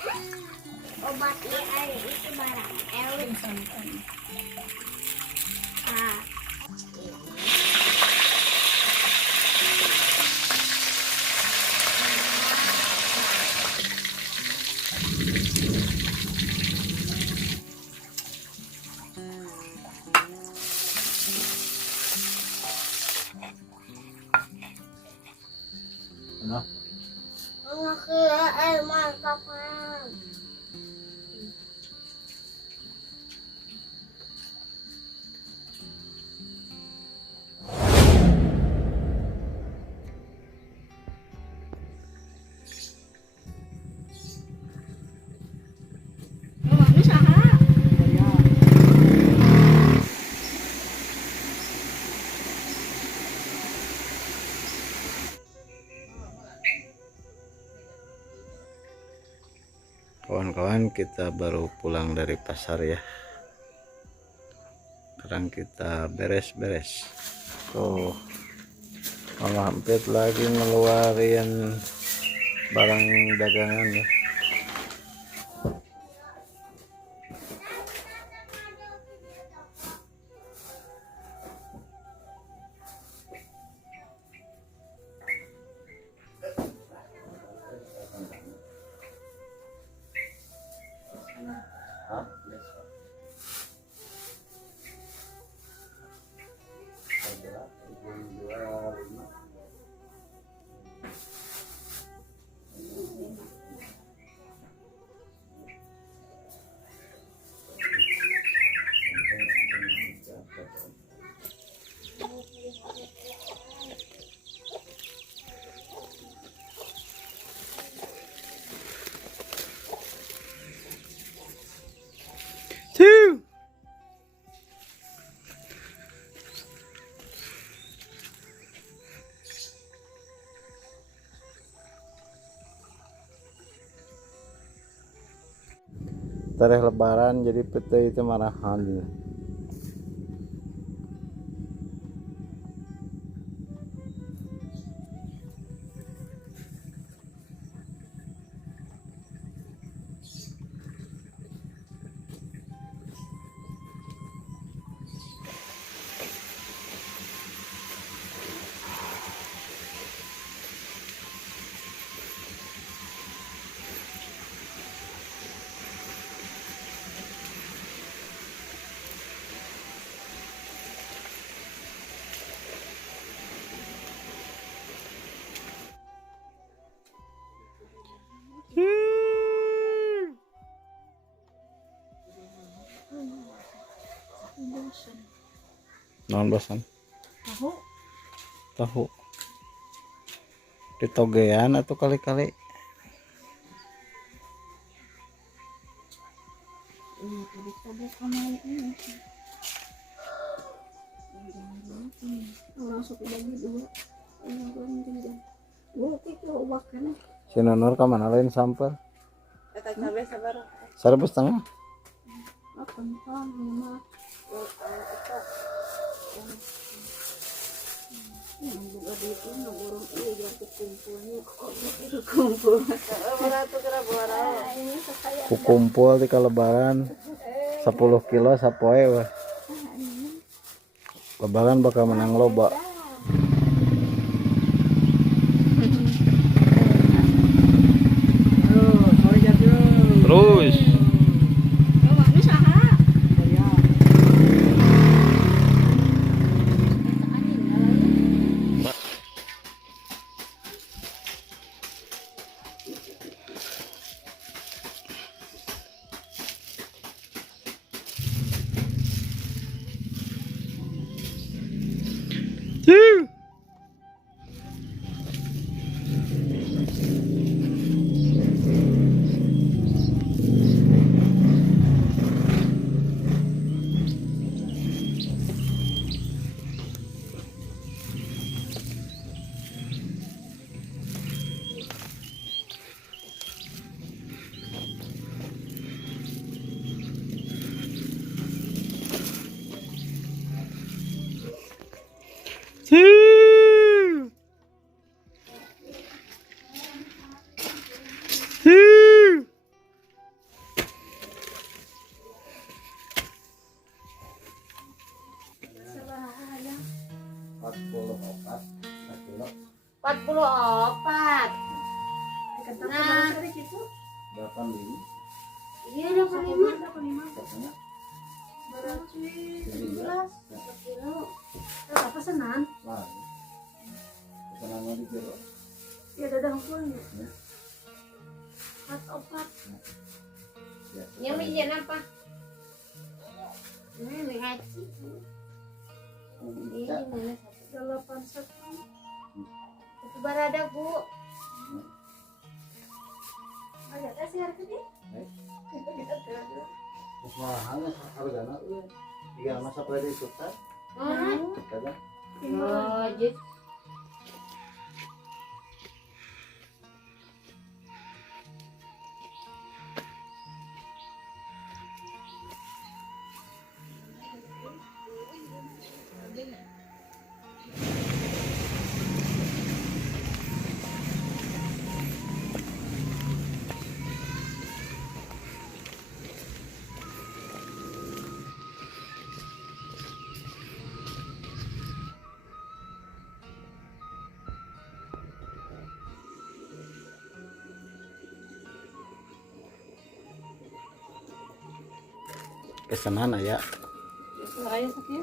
Obat air itu barang elit. Ah. Ano? Mga kaya ay mantap na. Ano siya ha? Kawan-kawan, kita baru pulang dari pasar ya. Sekarang kita beres-beres. Tuh, Mama Hampir lagi ngeluarin barang dagangan ya. Tarikh lebaran jadi pete itu marahan. Non bosan. Tahu. Ditogean atau kali-kali. Si Nunur ke mana lain samper? Seribu setengah. Kumpul di lebaran 10 kilo sapoe wah. Lebaran bakal menang loba. Terus 85. Iya, 85. Katanya Berarti iya. 1 kilo. Apa pesanan? Lain. Pesanannya di kilo. Ya dadah pun. Ya. Opat. Ya. Yang mijian apa? Mie haji. Ini Ica. mana 81. itu barada Bu. Ada teh sih harga dia? Terus mahalnya hargana euy. Tiga masa pada ikutan. Kagak. Oh, jadi Pesanan aya Raya sakit.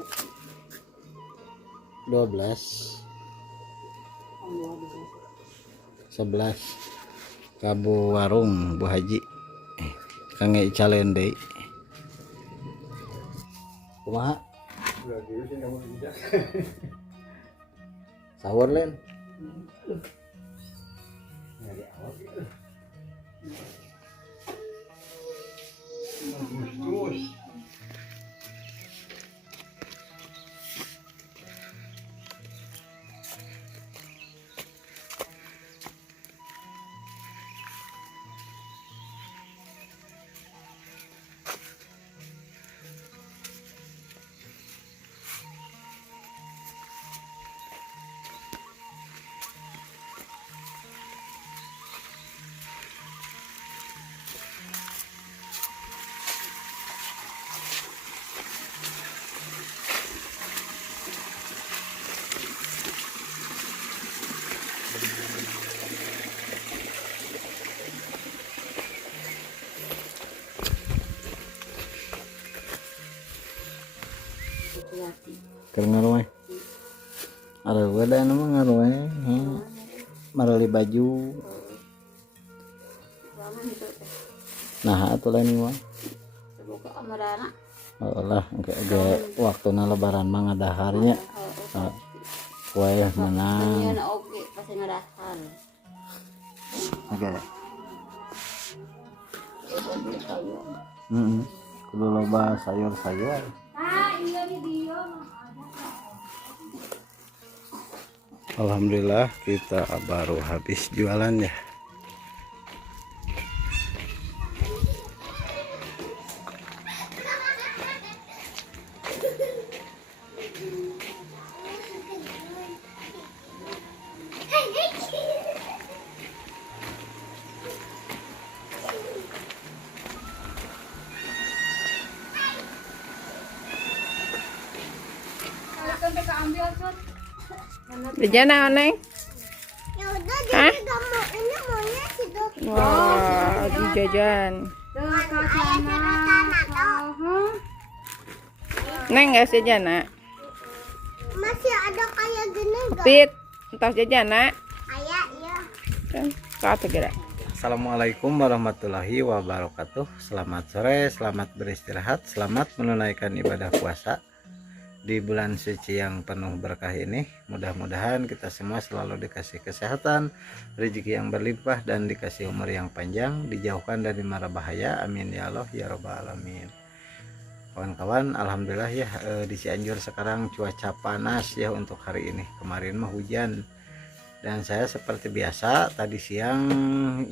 12 11 Kabu Warung Bu Haji Kang Icalen deui. Kumaha? Sahur len. Keur ngaruh. Ada wadah nama ngaruh. Marali baju. Nah, atuh lain mah. buka amarana. Oh lah, engke waktuna lebaran mah ngadaharnya. Kue menang. Iya, oke, pasti ngadahan. Oke. Kudu loba sayur-sayur. Iya nih dia. Alhamdulillah kita baru habis jualan ya. Dijana Neng? Ya udah, Hah? jadi kamu ini maunya situ. Wah, di jajan. Neng nggak sejana? Masih ada kayak gini enggak? Pit, entah jajana. Kayak ya. Kata kira. Assalamualaikum warahmatullahi wabarakatuh. Selamat sore, selamat beristirahat, selamat menunaikan ibadah puasa di bulan suci yang penuh berkah ini. Mudah-mudahan kita semua selalu dikasih kesehatan, rezeki yang berlimpah, dan dikasih umur yang panjang, dijauhkan dari mara bahaya. Amin ya Allah ya rabbal alamin. Kawan-kawan, alhamdulillah ya, di Cianjur sekarang cuaca panas ya untuk hari ini. Kemarin mah hujan. Dan saya seperti biasa tadi siang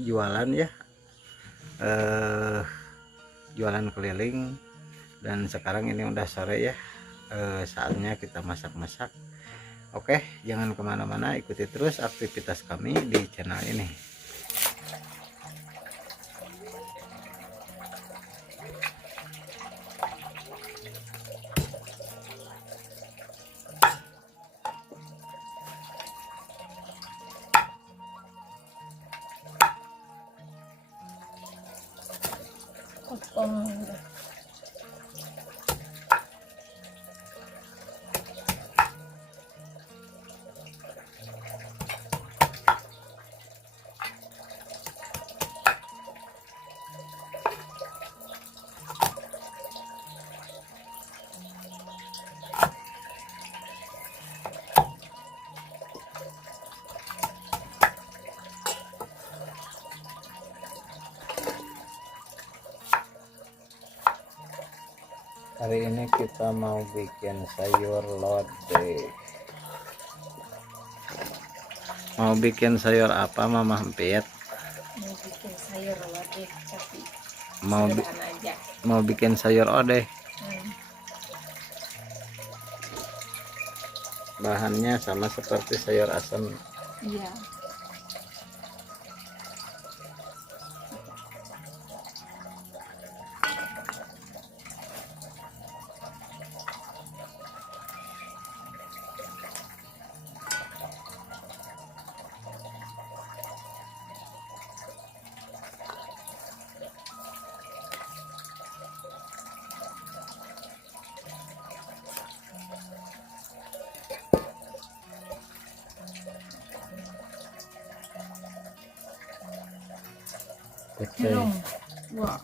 jualan ya, jualan keliling, dan sekarang ini udah sore ya, saatnya kita masak-masak. Oke, jangan kemana-mana, ikuti terus aktivitas kami di channel ini. potong. Hari ini kita mau bikin sayur lodeh. Mau bikin sayur apa Mama Empit? Mau bikin sayur lodeh tapi Mau sederhana aja. mau bikin sayur odeh. Bahannya sama seperti sayur asam. Iya. Oke. Wah.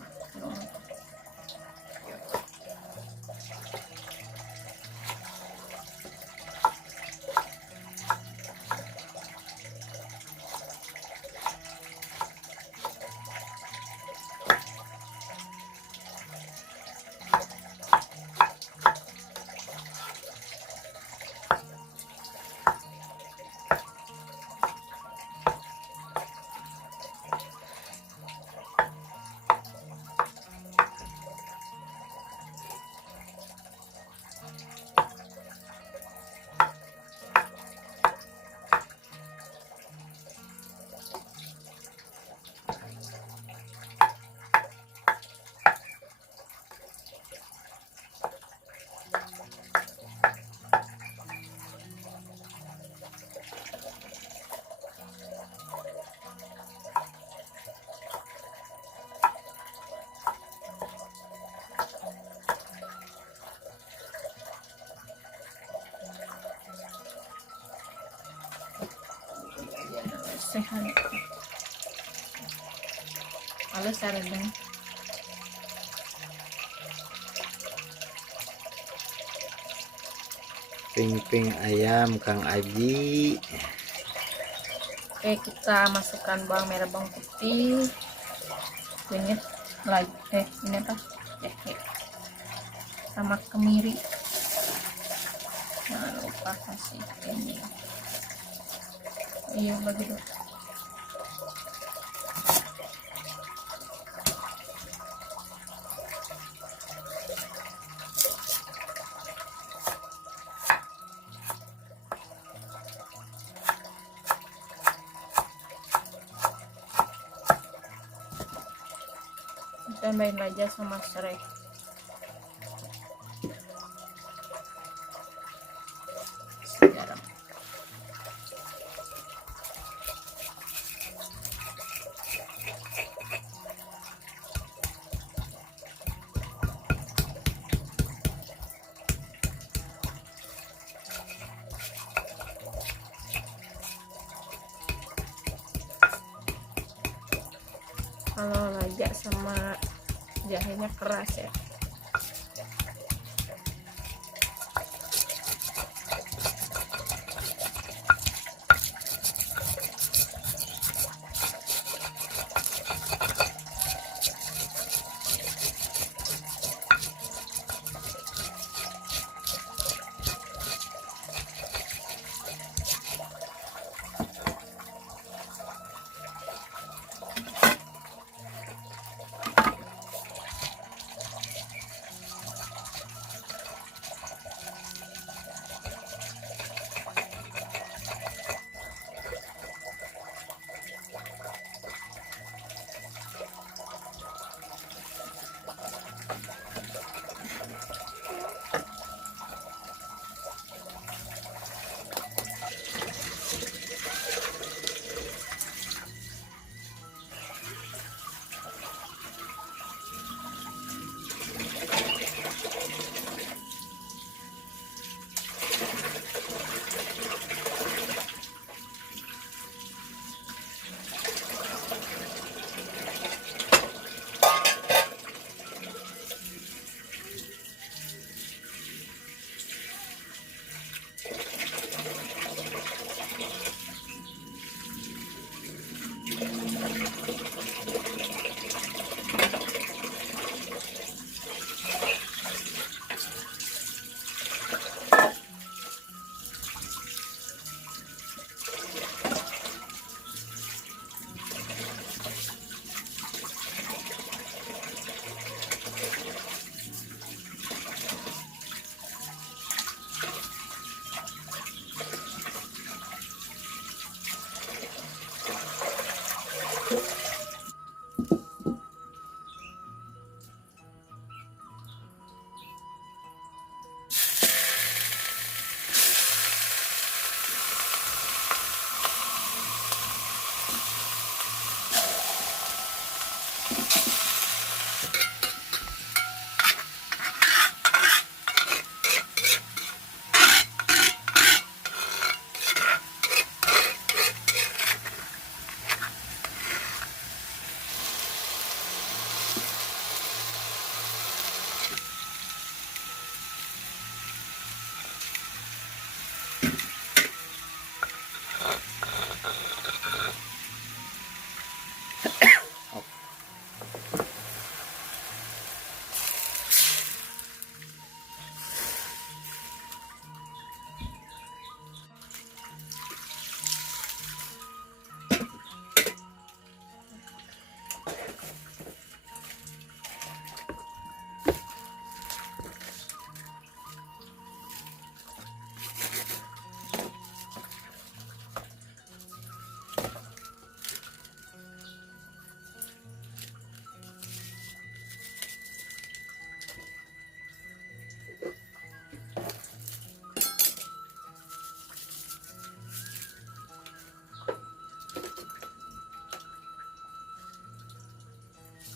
Sehat. Halus sareng. Ping-ping ayam Kang Aji. Oke, kita masukkan bawang merah, bawang putih, kunyit lagi, ini apa? Sama kemiri. Jangan lupa kasih ini. Iya, begitu. Tambahin aja sama serai. Garam. Kalau lada sama jahenya keras ya.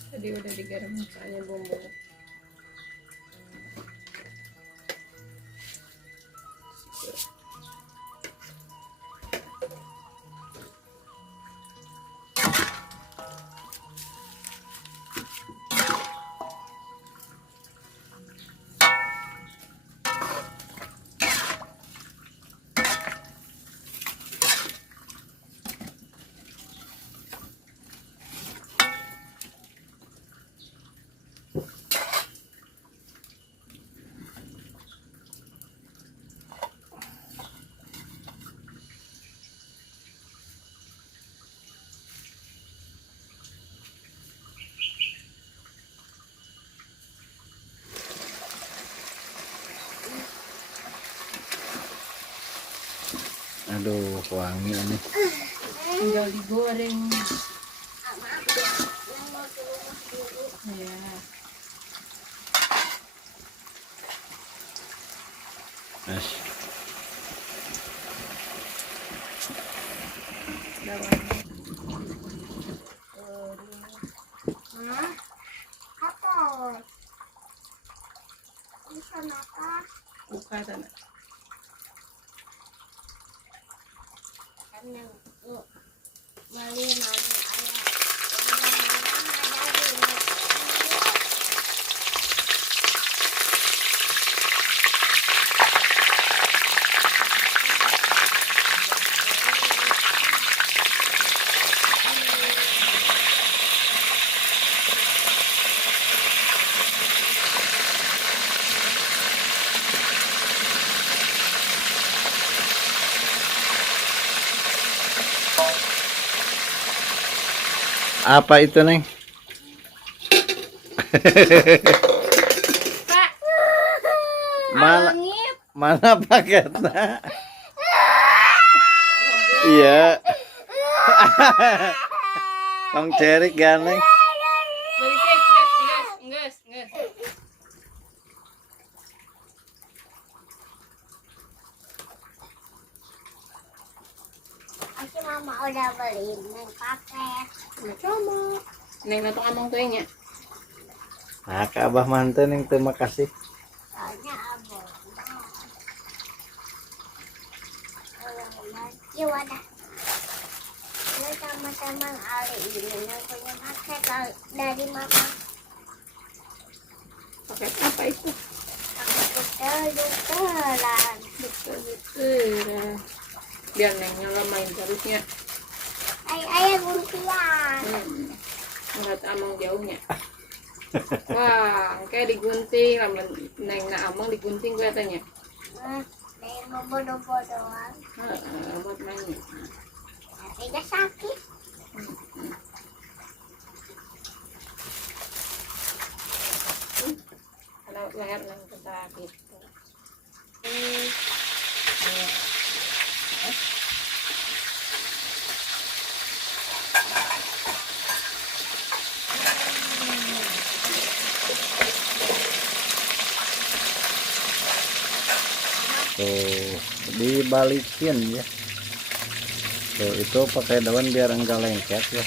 Tadi udah digaram soalnya bumbu. Aduh, wangi ini. Tinggal digoreng. Ya. Mas. Apa? Bisa makan? Buka sana. Karena beli madu ayam. Apa itu, Neng? Pak, Mana mana paketnya? Iya. Tong cerik kan, Neng? berisik, gas. Aku mama udah beli neng paket. Coba. Neng natong among tuh nya. Nah, ke Abah manten, Neng, terima kasih. Soalnya abang. Iya wadah. Lu sama teman Ali ini yang punya paket dari mama. Paket apa itu? Paket betul-betulan. Betul. Biar nengnya lah main terusnya. Ayah guntian. Menurut among jauhnya. Wah, kayak digunting, lamun neng na among digunting kelihatannya. Dari bodoh-bodohan. Buat mainnya. Tapi gak sakit. Kalau leher neng ketak gitu. Tuh, dibalikin ya. Tuh, itu pakai daun biar enggak lengket ya.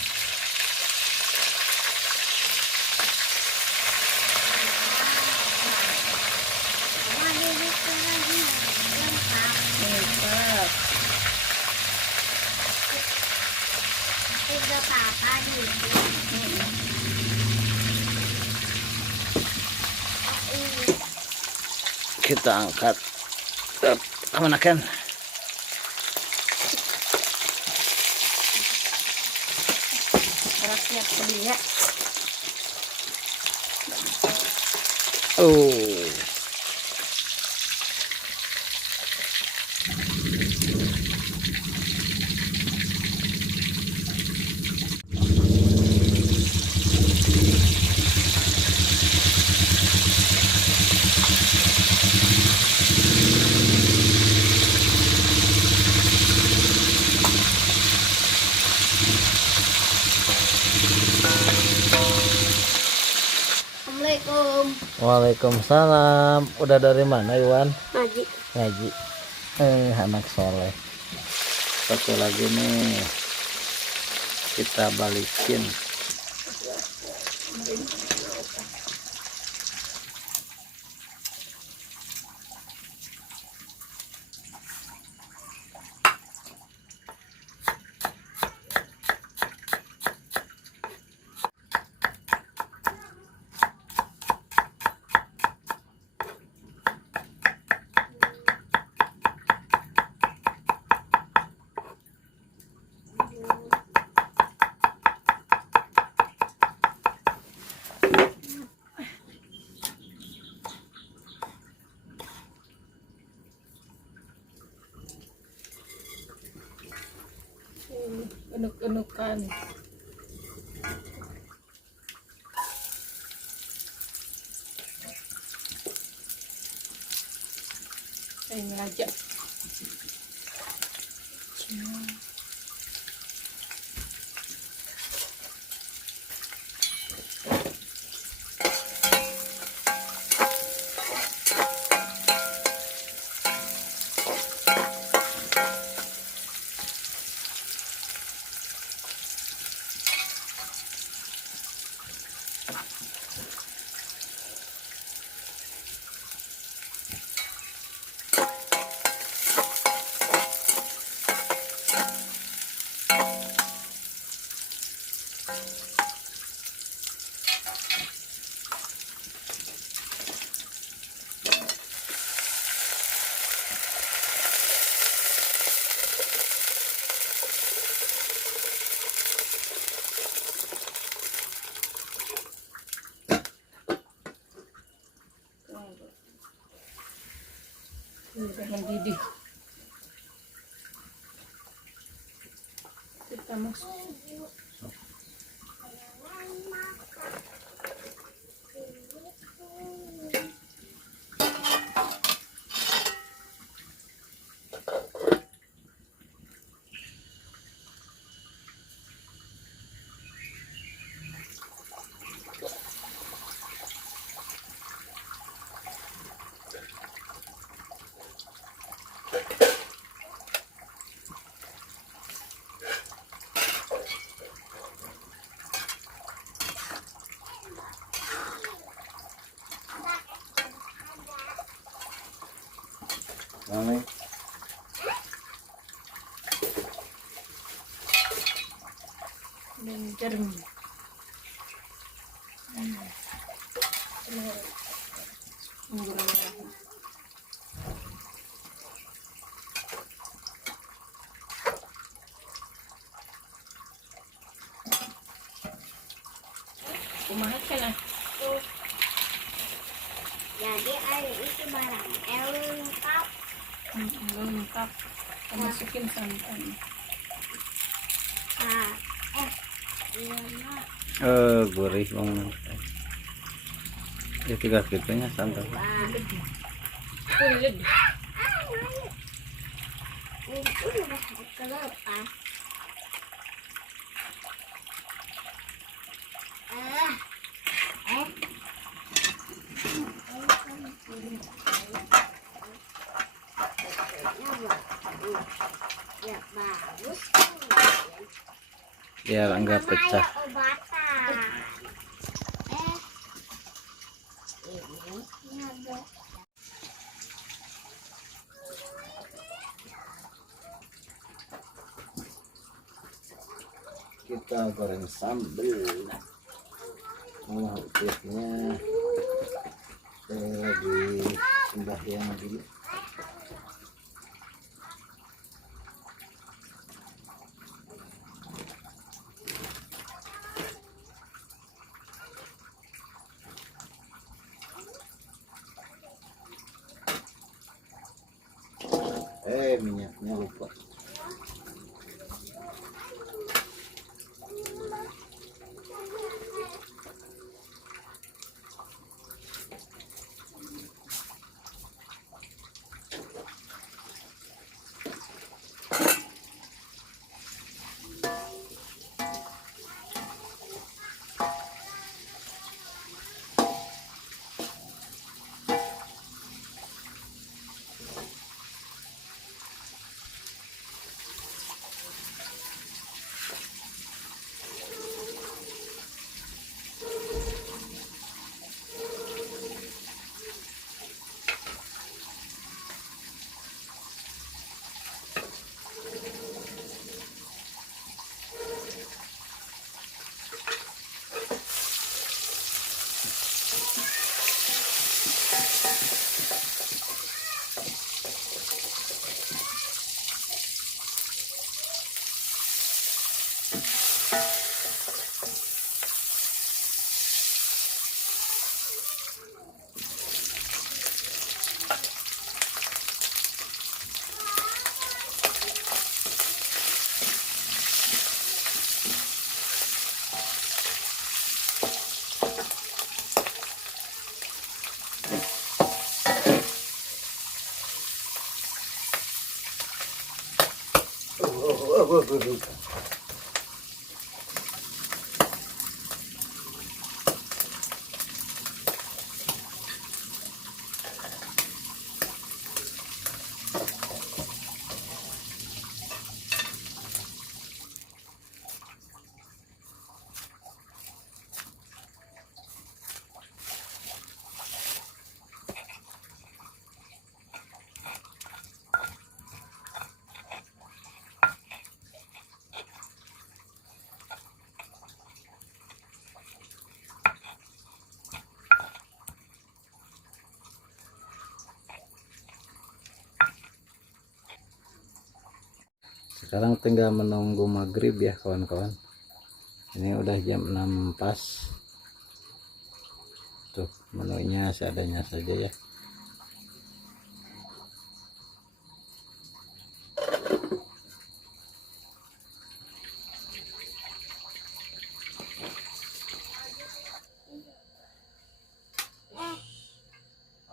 Mantap. Tiga papa di. Kita angkat. Mana kan? Rakyat pedihnya. Oh. Assalamualaikum. Waalaikumsalam. Udah dari mana, Iwan? Ngaji. Ngaji. Anak soleh. Satu lagi nih. Kita balikin. Unuk-unukan. Saya ngajak. Udah mendidih. Kita masuk. Mami. Dan jerem. Kumaha cenah. Jadi hari itu barang lengkap. Lengkap. Kita masukin santan. Nah, iya mak. Gurih banget. Ya tiga gitunya santan. Kulit. Itu udah kelepas. Ya bagus. Biar enggak pecah. Obatan. Ini ada. Kita goreng sambal. Motifnya lagi sembahyang dulu. Minyaknya lupa. Sekarang tinggal menunggu maghrib ya kawan-kawan. Ini udah jam 6 pas. Tuh menunya seadanya saja ya.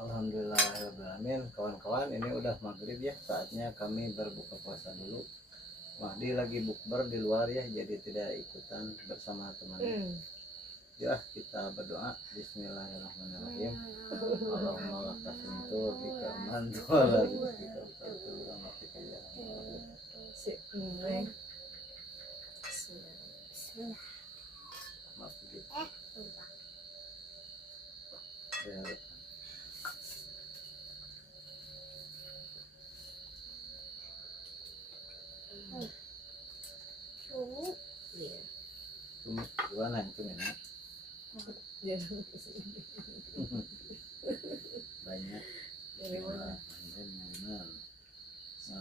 Alhamdulillahirrahmanirrahim. Kawan-kawan, ini udah maghrib ya, saatnya kami berbuka puasa dulu. Mahdi lagi bukber di luar ya, jadi tidak ikutan bersama temannya. Ya, kita berdoa. Bismillahirrahmanirrahim. Allahumma lakasuntur bika mantu ala bika usaltul rahmatika ya Allah. Maaf sedikit. Ya. Gimana itu ya? Banyak.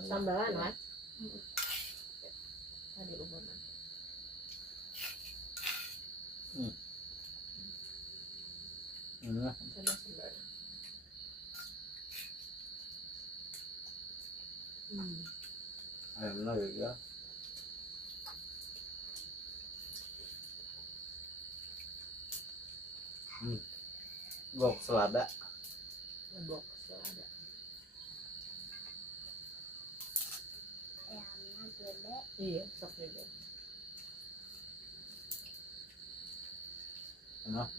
Sambalan lah. Tadi ubunan. Ayam lah ya. Gok selada. Box ada. Ayamnya gede. Iya, sok juga. Enak.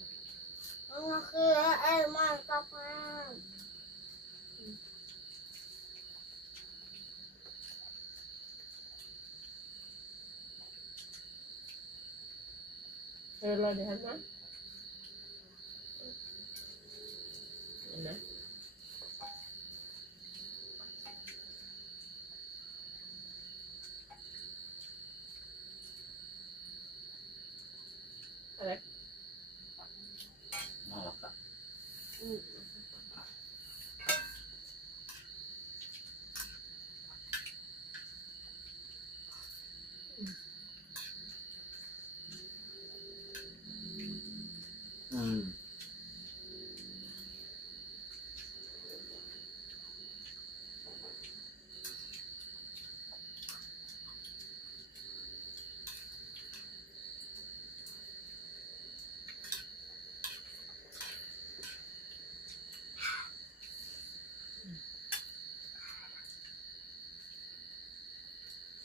Enak ya, mantap kan. Kalau di mana? Mana? Ada. Malaka.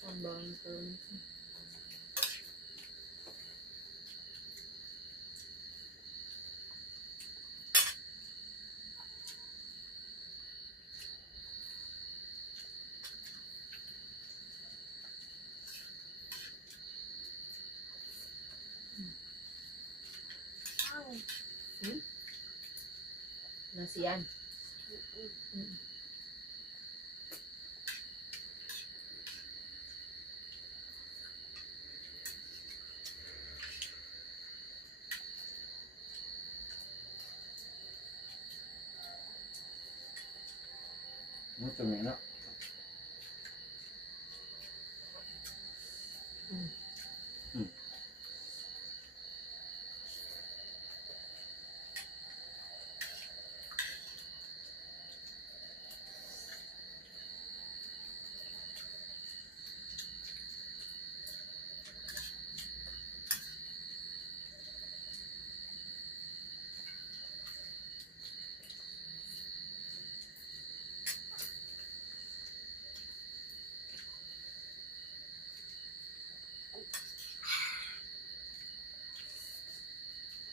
Sambal terus. Nasian. Mucho menos.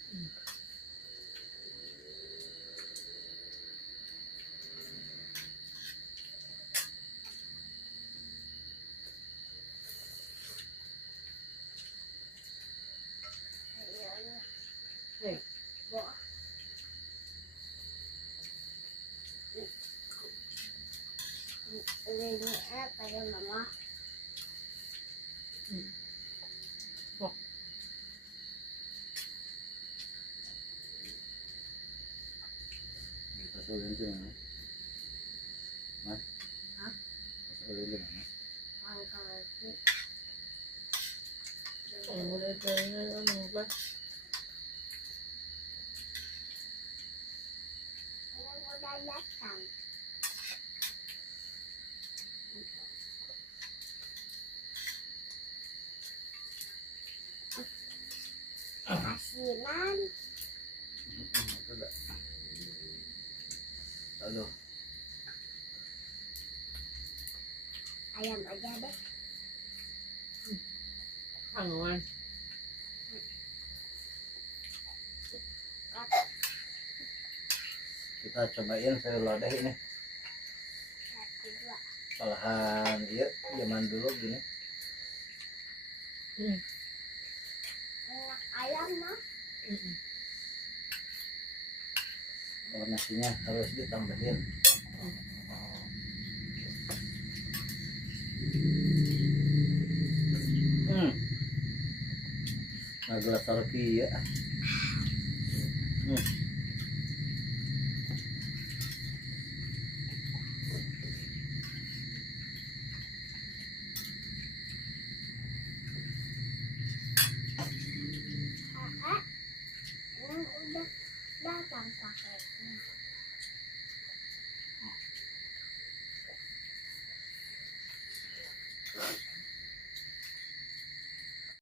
Hei. Ini kayak mama. Pasulin itu mana? Mas? Hah? Pasulin itu mana? Angkat itu. Udah jalan apa? Yang udah datang. Asinan. Aduh, Ayam aja deh. Hanguan. kita cobain sayur lodeh ini. Satu dua. Olahan iya zaman dulu gini. Enak ayam mah. Kalau nasinya harus ditambahin. Nah, gelas sarki ya.